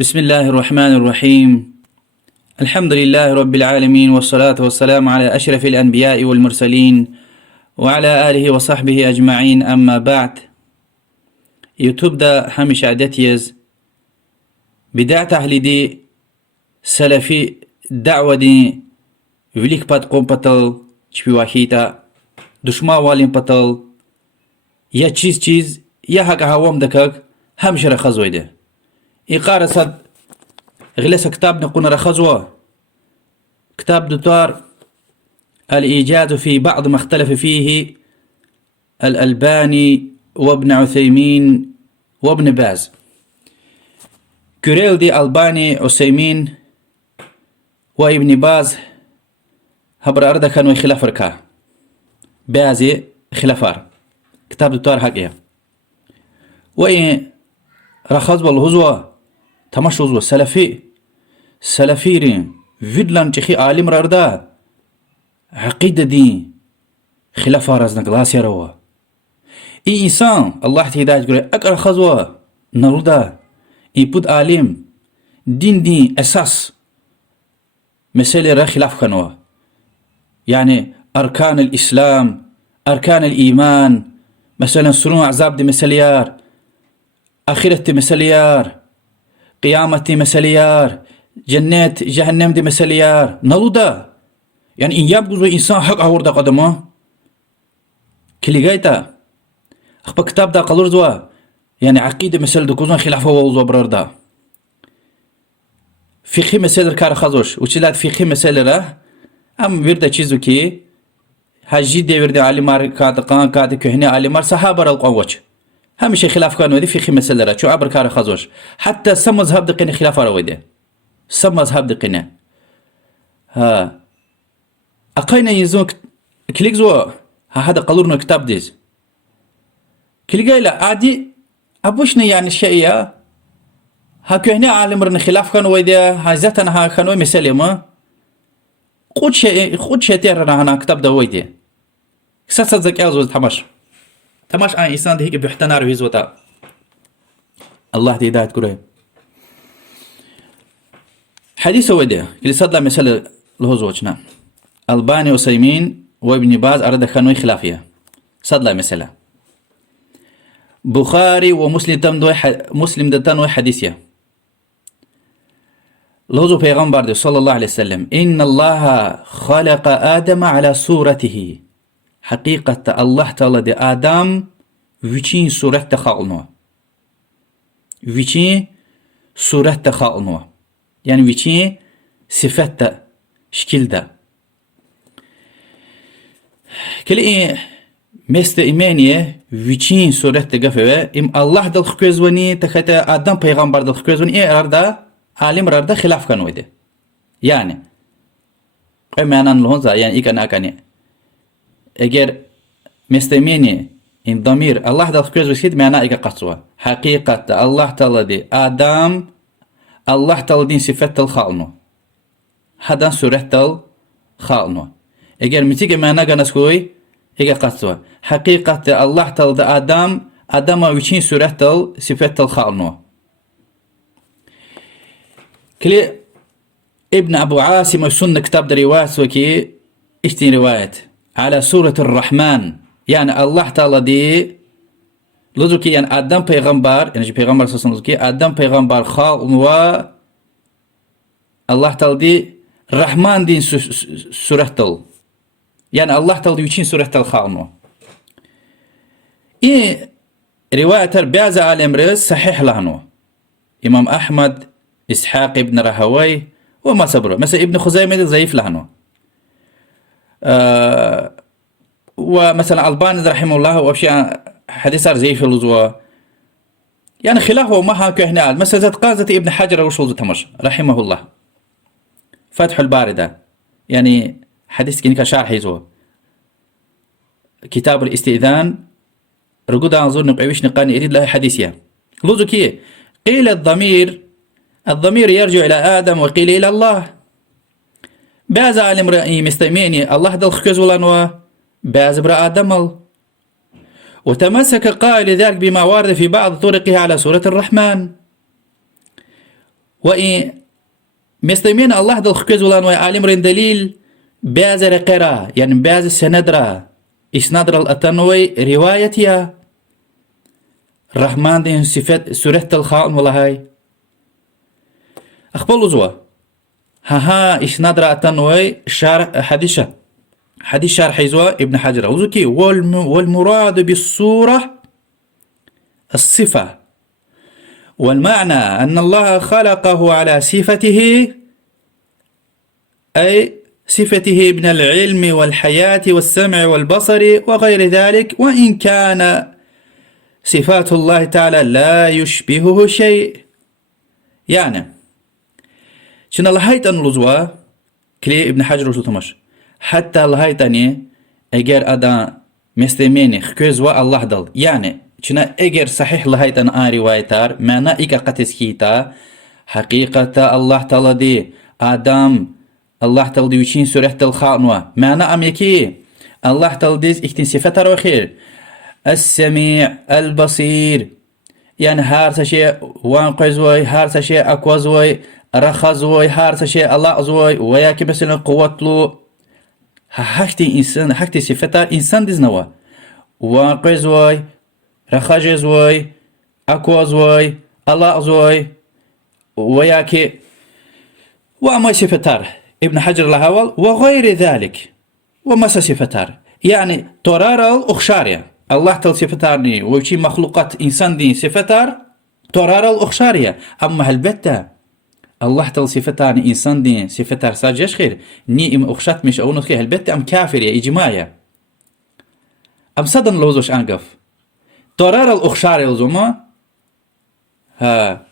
بسم الله الرحمن الرحيم. الحمد لله رب العالمين، والصلاة والسلام على أشرف الأنبياء والمرسلين وعلى آله وصحبه أجمعين. أما بعد، يوتيوب دا همش عادتيز بداية تحليدي سلفي دعوة دي وليك بات قوم بطل چپی واحيتا دشما والين بطل يا چيز يا حق هوام دكك همش رخزوي ده إقارة صد غلس كتاب نقول رخزوه كتاب دكتور الإيجاز في بعض ما اختلف فيه الألباني وابن عثيمين وابن باز. كوريل دي ألباني عثيمين وابن باز هبر أردا كانوا خلاف ركا بازي خلافار كتاب دكتور حقيقة وإن رخز والهزوة تمش هزوة سلفيرين فيدلان تخي عالم راردا عقيدة دين خلاف رازنك لاسي روا إي إنسان الله تهداج قرأ أكرا خزوة نردا إي بود عالم دين أساس مسألة را خلاف كانوا يعني أركان الإسلام أركان الإيمان مثلا سنو عذاب دي مسليار آخرة دي مسليار قيامة دي مسليار جنات جهنم دي مسليار نلودا يعني إن يبقى إنسان حق أورد قدمه كلي جايتا أخبا كتاب دا قلور زوا يعني عقيدة مسألة دكوزون خلافه ووزوا براردا فقه مسألة كار خزوش وشلات فقه مسألة راه أم ورده چیزو كي هاجي دي ورده عالمار كاد كهنه عالمار صحابة القوة همش خلاف كانوا دي فقه مسألة راه شو عبر كار خزوش حتى سم مذهب دقيني خلاف رويده سم مذهب دقينه ها أقينا يزون كليك زوا هذا قلورنا كتاب ديز كليك لا عادي أبوشني يعني الشيء هاكو هنا عالم رن خلاف كانوا ويدا هازتنا ها كانوا مسألة ما خود شيء تيرنا هنا كتاب ده ويدا ساسا زكاة زوج تماش آن إنسان ده هيك بيحتنا رهيز وتا الله دي داعت كره حديث ويدا اللي صدق مسألة له زوجنا ألباني وسيمين وابن باز أراد خانوي خلافية صدق مسألة بخاري ومسلم مسلم دتان حديثية لوزو پیغمبر صلى الله عليه وسلم إن الله خلق آدم على صورته حقيقة الله تعالى دي آدم وچين صورت خلقنوه وچين صورت خلقنوه يعني وچين صفت شكل ده كلي مست إيمانية وچين صورت قفوه إم الله دل خكوزوني تخيط آدم پیغمبر دل خكوزوني إيه أرده عالم راردا خلاف كانوا يده يعني قيمانا لهونزا يعني إيكا ناكاني اگر مستميني إن ضمير الله دل خكوز وسيد معنا إيكا قصوا حقيقة الله تعالى دي آدم الله تعالى دين صفت الخالنو هذا سورة الخالنو اگر متيك معنا قنسكوي إيكا قصوا حقيقة الله تعالى دي آدم وچين سورة صفت الخالنو كلي ابن أبو عاصم السنة كتاب دا رواية وكي اشتي رواية على سورة الرحمن يعني الله تعالى دي لذلك يعني آدم پیغمبر يعني پیغمبر صلى الله عليه وسلم آدم پیغمبر خال و الله تعالى دي رحمن دين سورة تل يعني الله تعالى دي وچين سورة تل خال إيه رواية بعض عالم رز صحيح لهنو إمام أحمد إسحاق ابن رهوي وما صبره مثلا ابن خزيمة ضعيف لهنو ومثلا الباني رحمه الله وأشياء حديث ضعيف اللزوة يعني خلافه ما هاك هنا مثلا قازة ابن حجر وشوز تمش رحمه الله فتح الباري يعني حديث كنك شرح يزو كتاب الاستئذان رقود أنظر نقعيش نقاني يريد له حديثيا لزو كي قيل الضمير يرجع إلى آدم وقيل إلى الله بعض عالم رأي مستميني الله دل خكز ولانوا بعض برا آدم وتمسك قائل ذلك بما ورد في بعض طرقه على سورة الرحمن وإن مستمين الله دل خكز ولان وعالم رين دليل بعض رقرا يعني بعض سندرا إسناد الأتنوي روايتها الرحمن دين صفات سورة الخاء ولا هاي أخبر زوا ها إسناد الأتنوي شرح حديث شرح زوا ابن حجر وزكي والمراد بالصورة الصفة والمعنى أن الله خلقه على صفته أي صفته من العلم والحياة والسمع والبصر وغير ذلك وإن كان صفات الله تعالى لا يشبهه شيء يعني شن الله هيتن لزوا كلي ابن حجر وشتمش حتى الله هيتني اگر أدا مسلمين خكوزوا الله دل يعني شنا اگر صحيح الله هيتن روايتار معنى إيكا قتسكيتا حقيقة الله تعالى دي آدم الله تعالى دي وشين سورة الخانوة معنى أميكي الله تعالى دي اكتن صفتر وخير السميع البصير يعني هار شيء وانقذوي هار شيء أكوزوي رخزوي هار شيء الله أزوي وياكي مثلا قوتلو حكتي إنسان حكتي صفتر إنسان ديزنوا وانقذوي رخجزوي أكوزوي الله أزوي وياكي وما صفتر ابن حجر الهوال وغير ذلك وما صفتر يعني ترار الأخشارية الله تل صفتارني وشي مخلوقات إنسان دي صفتار ترار الأخشارية أما هالبتة الله تل صفتارني إنسان دي صفتار ساجش خير ني إم أخشات مش أونس خير هالبتة أم كافر يا إجماعية أم صدن لوزوش أنقف ترار الأخشارية الزوما ها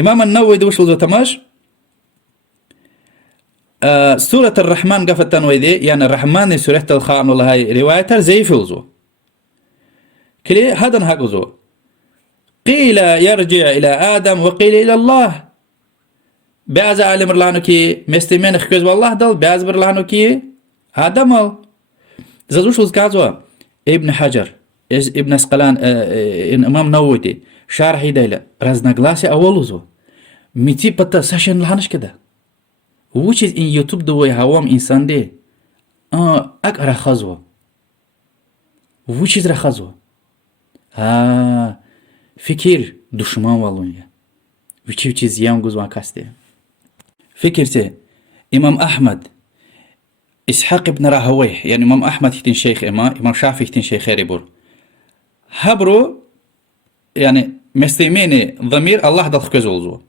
إمام النووي دوش لوزو تماش سورة الرحمن قفت تنويدي يعني الرحمن سورة الخام والله هاي رواية زي فلزو كلي هذا هكذا قيل يرجع إلى آدم وقيل إلى الله بعض عالم رلانوكي مستمين خكوز والله دل بعض برلانوكي آدم زوجوش وزكازوا ابن حجر ابن اسقلان إمام نووي شارحي دايلا رزنا قلاسي أولوزو ميتي بطا ساشن لهانش كده which is in YouTube دوي هوام إنسان دي أك رخزوه which is رخزوه فكر دشمن والله which is يانغوز وكاسته فكرته إمام أحمد إسحاق بن راهويه يعني إمام أحمد يتين شيخ إمام شافعي يتين شيخ ريبور هبرو يعني مستيميني ضمير الله دل خكزولزو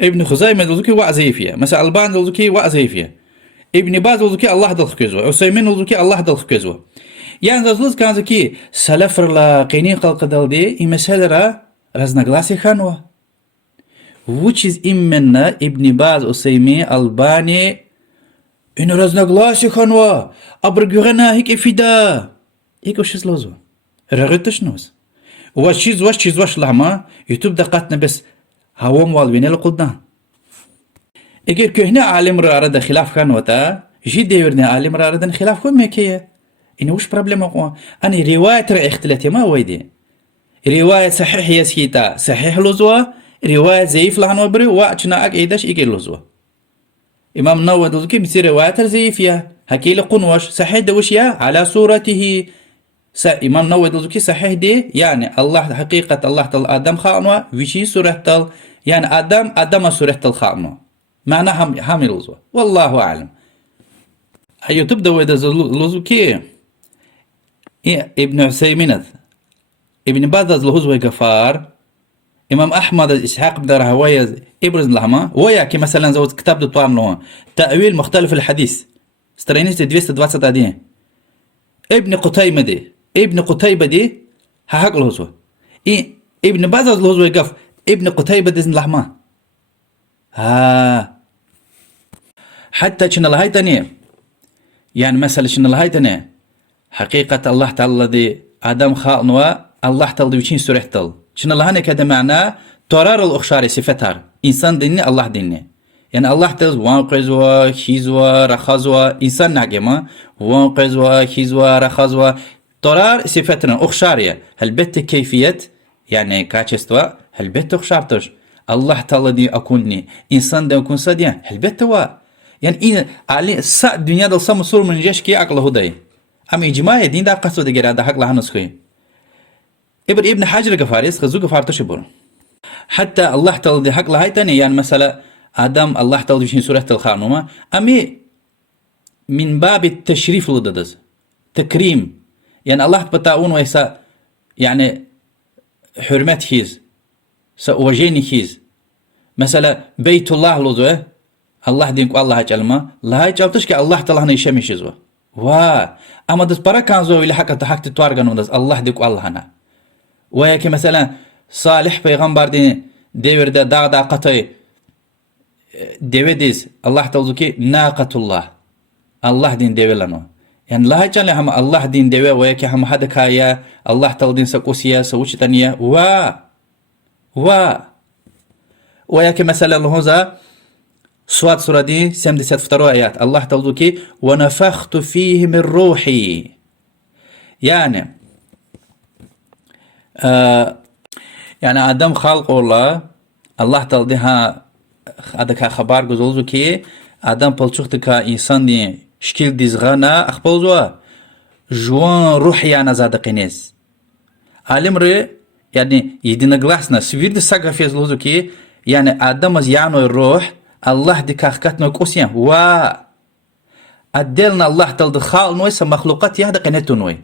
ابن خزيمة دلزوكي وعزيفية مثلا البان دلزوكي وعزيفية ابن باز دلزوكي الله دل خكزو عثيمين دلزوكي الله دل خكزو يعني دلزوز كان زكي سلفر لا قيني قلق دل دي إمسال را رزنقلاسي خانوا which is إمنا ابن باز عثيمين الباني إن رزنقلاسي خانوا أبرقوغنا هيك إفيدا هيك وشيز لوزو رغتش نوز وش لهما يوتيوب دقاتنا بس هوام والوين القلنا اگر كهنا عالم رارد خلاف كان وتا جد يورنا عالم رارد خلاف كون مكيه انه وش بروبليم انا روايه اختلتي ما ويدي روايه صحيح يسكيتا صحيح لزوا روايه ضعيف لهن بري واچنا ايدش يجي لزوا امام النووي دوكي بيصير روايه ضعيفه هكي لقنوش صحيح دوشيا على صورته إمام نووي دوكي صحيح دي يعني الله حقيقة الله تل آدم خانوا وشي سورة تل يعني آدم سورة تل خانوا معنى هم لوزوا والله أعلم أيو تبدأ ويدا لوزوكي ابن عثيمين ابن باز لهزوي غفار إمام أحمد إسحاق بن راهويه إبرز لهما وياكي مثلا زود كتاب دو طوام تأويل مختلف الحديث سترينيس 220 ابن قتيبة دي ابن قتيبة دي هاك لهزو ابن باز لهزو يقف ابن قتيبة دي لهما حتى شن الله هايتني يعني مثلا شن الله هايتني حقيقة الله تعالى دي آدم خالنوا الله تعالى دي وشين سورة تل شن الله هناك هذا معناه ترار الأخشاري صفتار إنسان ديني الله ديني يعني الله تعالى وانقذوا خيزوا رخزوا إنسان نعجمة وانقذوا خيزوا رخزوا ترار صفتنا أخشارية هل بت كيفية يعني كاتشستوا هل بت أخشارتش Allah Teala diye akunni. İnsan da akunsa diye. Elbette var. Yani in ali sa dünyada olsa mı sormayacağız ki aklı hudayı. Ama icma edin de kasıdı gerada hakla hanız koy. İbn Hacer Gafaris kızı gafartaşı bu. Hatta Allah Teala diye hakla haytani yani mesela adam Allah Teala için suretel Hanuma ami min babi teşrif lıdadız. Tekrim. Yani Allah bataun ve sa yani hürmet hiz. Sa vajeni hiz. Mesela Beytullah lüzü Allah din ku Allah çalma. La çaltış ki Allah Teala'nı işemişiz o. Va. Ama das para kanzo ile hakata hakti tuargan das Allah dik Allah'ına. Ve ki mesela Salih peygamber din devirde dağda qatay devediz Allah Teala ki naqatullah. Allah din develan o. Yani la çalma ama Allah din deve ve ki ham hada kaya Allah Teala din sakusiya savuçtaniya va وياك مثلا هذا صوت سورة دي سمد ستفتروا آيات الله تقول ونفخت فيه من روحي يعني يعني آدم خلق الله تقول ها هذا خبر جزء كي آدم بلشوخت كا إنسان دي شكل ديزغانا أخبروا جوان روحي أنا زاد قنيس عالم ري يعني يدينا غلاسنا سويد ساقفيز لوزو كي يعني آدم از يعنو الروح الله دي كاخكاتنا كوسيان أدلنا الله تلد خال نوي مخلوقات يهدا قنيتو نوي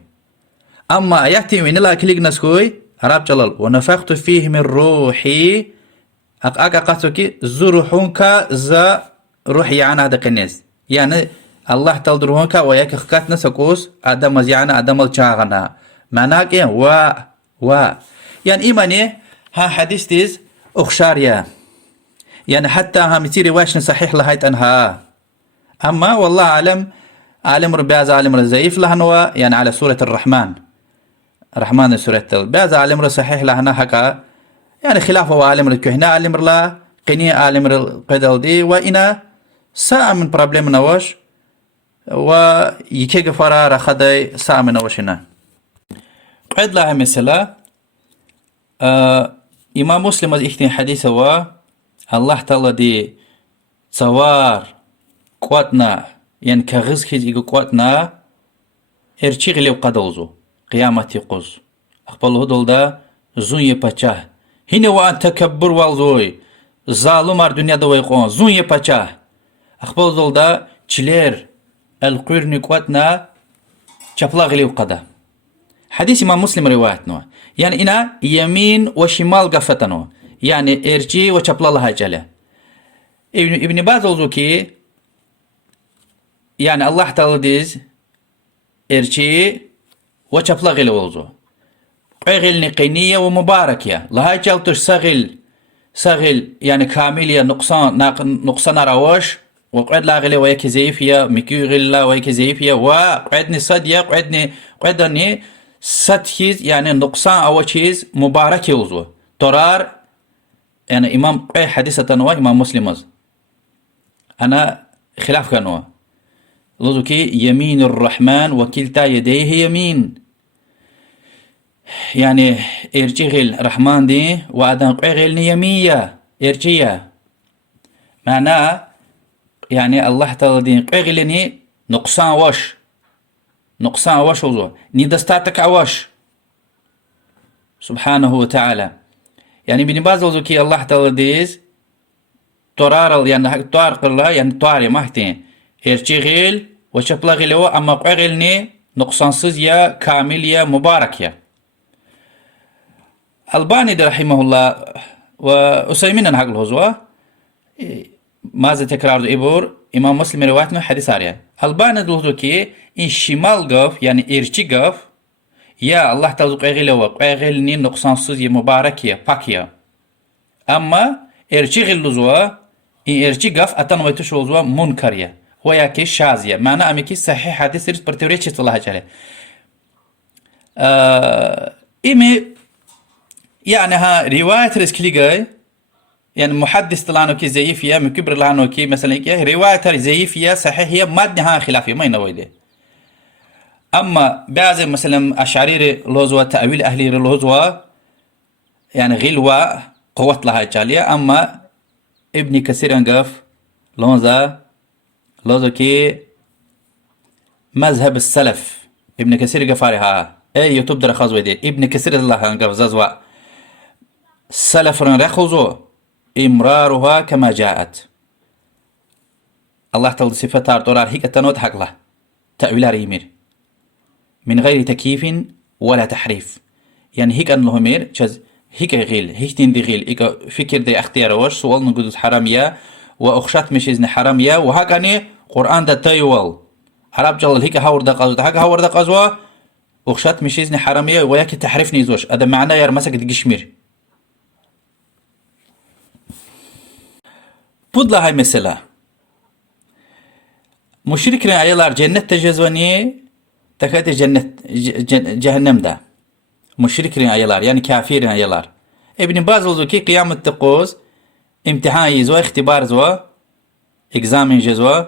أما آياتي من الله كليق نسكوي عرب جلال ونفخت فيه من روحي أقاقا قاتوكي زو روحونكا زا روحي يعنا هذا قنيس يعني الله تلد روحونكا وياك خكاتنا سكوس آدم از يعنا آدم الجاغنا معناك إيه يعني إيماني ها حديث تيز أخشاريا يعني حتى هم يصير رواية صحيح لهايت أنها أما والله عالم ربياز عالم ضعيف لهنوا يعني على سورة الرحمن سورة بياز عالم صحيح لهنا حكا يعني خلافه عالم الكهنة عالم لا قني عالم القدل دي وإنا ساعة من بروبلم نواش ويكي غفارة رخدي ساعة من نواشنا قد لها مثلا إمام مسلم از إختين حديثه الله تعالى دي صوار قواتنا يعني كغز كيز إيقو قواتنا إرشيغ ليو قدوزو قيامتي قوز أخباله دول دا زون يباچاه هنا وان تكبر والزوي ظالم ار دنيا دا ويقون زون يباچاه أخباله دول دا چلير القرن قواتنا چپلاغ ليو قدا حديث إمام مسلم روايتنا يعني إنا يمين وشمال قفتنو يعني إرجي وشبل الله جل ابن باز الزوكي يعني الله تعالى ديز إرجي وشبل غير وزو غير نقينية ومباركة لها جلتش سغل يعني كاملية نقصان روش وقعد لا غير ويك زيفية مكيو غير لا ويك زيفية وقعدني صدية قعدني ست چیز يعني نقصان او چیز مبارك يوزو ترار يعني امام اي حديثة تنوى امام مسلم انا خلاف كانوا لذلك يمين الرحمن وكلتا يديه يمين يعني ارجيغل رحمن دي وادن قيغل يمية ارجية معناه يعني الله تعالى دي قيغلني نقصان وش وزو ندستاتك عواش سبحانه وتعالى يعني بني باز وزو كي الله تعالى ديز ترار يعني طارق الله يعني طاري مهتين ارتغيل وشبلغيل هو اما قغيلني نقصان يا كامل يا مبارك يا الباني رحمه الله وأسيمين حق الهزوة ماذا تكرار إبور إمام مسلم روايتنا حديث عريان الباني الهزوة كي إن شمال قف يعني إرشي قف يا الله تعالى قغيل وقغيلني نقصان يا مبارك يا باك يا أما إرشي غيل الهزوة إن إرشي قف أتنويتش الهزوة منكر يا هو ياكي شازية معنى أميكي صحيح حديث ريس برتوريتش الله جل إمي يعني ها رواية رسكليجاي يعني محدث طلعنو كي زيفية مكبر لعنو كي مثلا كي رواية زيفية صحيحية مادة ها خلافية ما ينوي ده أما بعض مثلا أشعري لوزوا تأويل أهلي لوزوا يعني غلوة قوت لها جالية أما ابن كثير انقف لونزا كي مذهب السلف ابن كثير قفارها اي يوتيوب در خاز ويدي ابن كثير الله انقف زازوا سلف رخوزو امرارها كما جاءت الله تعالى صفات ارطورار هيك تنود حق له تأويل يمير من غير تكييف ولا تحريف يعني هيك أن مير هيك غيل هيك تندي غيل هيك فكر دي اختيار وش سؤال نقول حرامية وأخشات مش إذن حرامية وهكذا قرآن ده تيوال عرب جل هيك هاور ده قزوة هيك هاور ده قزوة أخشات مش إذن حرامية وياك تحريف نيزوش هذا معناه يرمسك تجشمير بدلا هاي مثلا مشركين عيالار جنة تجزوني تكات جنة جهنم ده مشركين عيالار يعني كافرين عيالار ابن باز وزوكي قيامة تقوز امتحان يزوا اختبار زوا اكزامين جزوا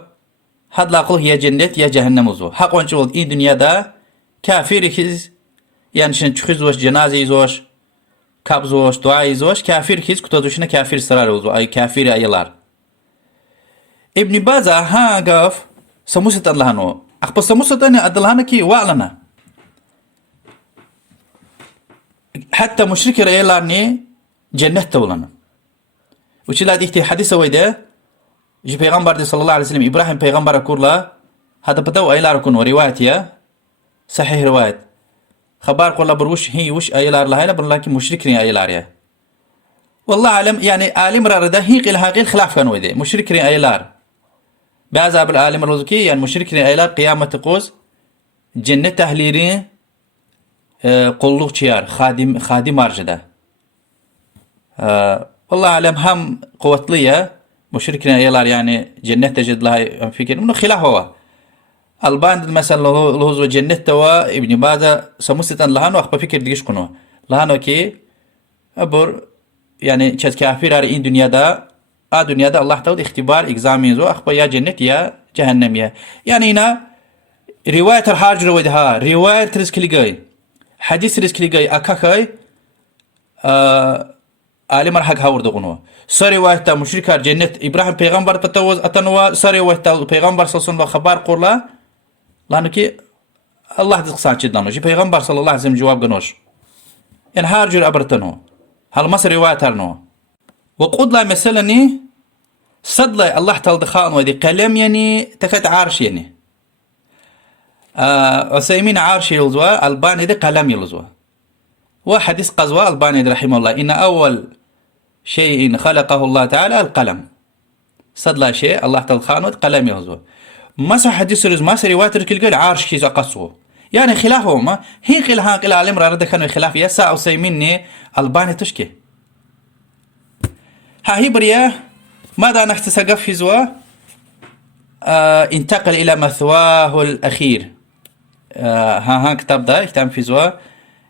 هاد لاقوه يا جنة يا جهنم زوا حق وانشوال اي دنيا ده كافر كيز يعني شن تخزوش جنازة يزوش كابزوش دعاء يزوش كافر كيز كتودوشنا كافر سرار وزوا اي كافر عيالار ابن باز ها قاف سموسة الله نو أخبر سموسة أنا أدلهانا كي وعلنا حتى مشرك رأيلاني جنة تولنا وش لا ديكتي حديث ويدا جي پیغمبر صلى الله عليه وسلم إبراهيم پیغمبر كورلا هذا بدو أيلار كون ورواية صحيح رواية خبر قولا بروش هي وش أيلار لها بر لكن مشرك أيلار يا والله علم يعني عالم رده هي قلها غير خلاف كان ويدا مشرك أيلار بعض العالم الرزقي يعني مشركين إلى قيامة قوس جنة تهليرين قلوق تيار خادم أرجده والله أعلم هم قوة ليا مشركين إلى يعني جنة تجد لها فكر منه خلاف هو الباند مثلا لهو جنة توا ابن باز سموستان لهانو أخبر فكر ديش كنوا لهانو كي أبور يعني كذا كافر على إن دنيا دا دنيا ده الله تعالى اختبار اكزامين زو اخبا يا جنة يا جهنم يا يعني هنا رواية الحاج رويدها رواية رزق لقاي حديث رزق لقاي اكاكاي عالم الحق هاور دقنوا صار رواية مشركة جنة إبراهيم پیغمبر بتوز أتنوا صار رواية پیغمبر صلى الله عليه وسلم خبر قرلا لأنه كي الله تقصان جدا جي پیغمبر صلى الله عليه وسلم جواب قنوش يعني هارجر أبرتنو هل مصر رواية ترنو وقود لا مثلا صد لا الله تعالى دخان ودي قلم يعني تكت عارش يعني عثيمين عارش يلزوا الباني دي قلم يلزوا وحديث قزوا الباني رحمه الله إن أول شيء خلقه الله تعالى القلم صد لا شيء الله تعالى دخان ودي قلم يلزوا ما حديث رز ما رواية كل عارش كيس أقصوه يعني خلافهم هي خلافها قل علم رد كانوا خلاف يسا عثيمين الباني تشكي هاي بريا ماذا نحتسق في زوا انتقل إلى مثواه الأخير ها كتاب ده كتاب في زوا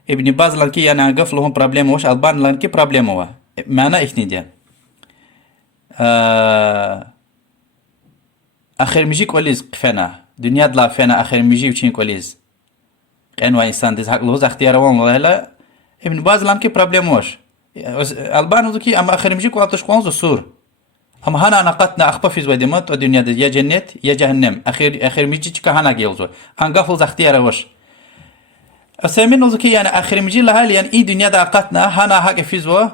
ابن باز لانكي أنا قف لهم بروبليم وش البان لانكي بروبليم هو معنى إثنين ديال آخر ميجي كوليز قفنا دنيا دلا فينا آخر ميجي وشين كوليز قنوا إنسان ده لوز اختيار والله لا ابن باز لانكي بروبليم وش البان ذكي أما آخر ميجي كوالتش قوانز السور أما هنا نقطنا أخبا في زود مات الدنيا ده يا جنة يا جهنم آخر ميجي كهانا جيلزو أنقفل اختيار وش أسمين ذكي يعني آخر ميجي لها يعني إيه دنيا ده قطنا هنا حاجة في زوا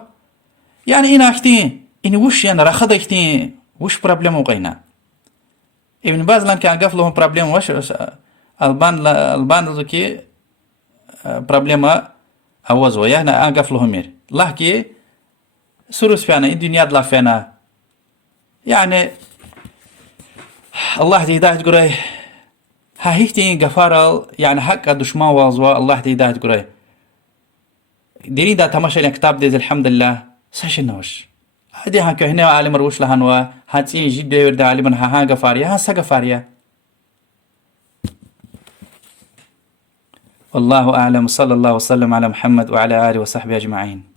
يعني إنا أختين إن وش يعني رخض أختين وش بروبلم وقينا ابن باز لان كان قفلهم بروبلم وش البان ذكي بروبلم أوزو يعني أنقفلهم مير لكن سروس فينا الدنيا دلا فينا يعني الله تهداه تقولي هايكتين غفار يعني حق دشمن وازوا الله تهداه تقولي ديرين دا تماشى كتاب ديز الحمد لله ساشنوش هادي هاك هنا عالم روش لهنوا هاتين جد ورد عالم ها غفاريا ها سغفاريا والله اعلم. صلى الله وسلم على محمد وعلى اله وصحبه اجمعين.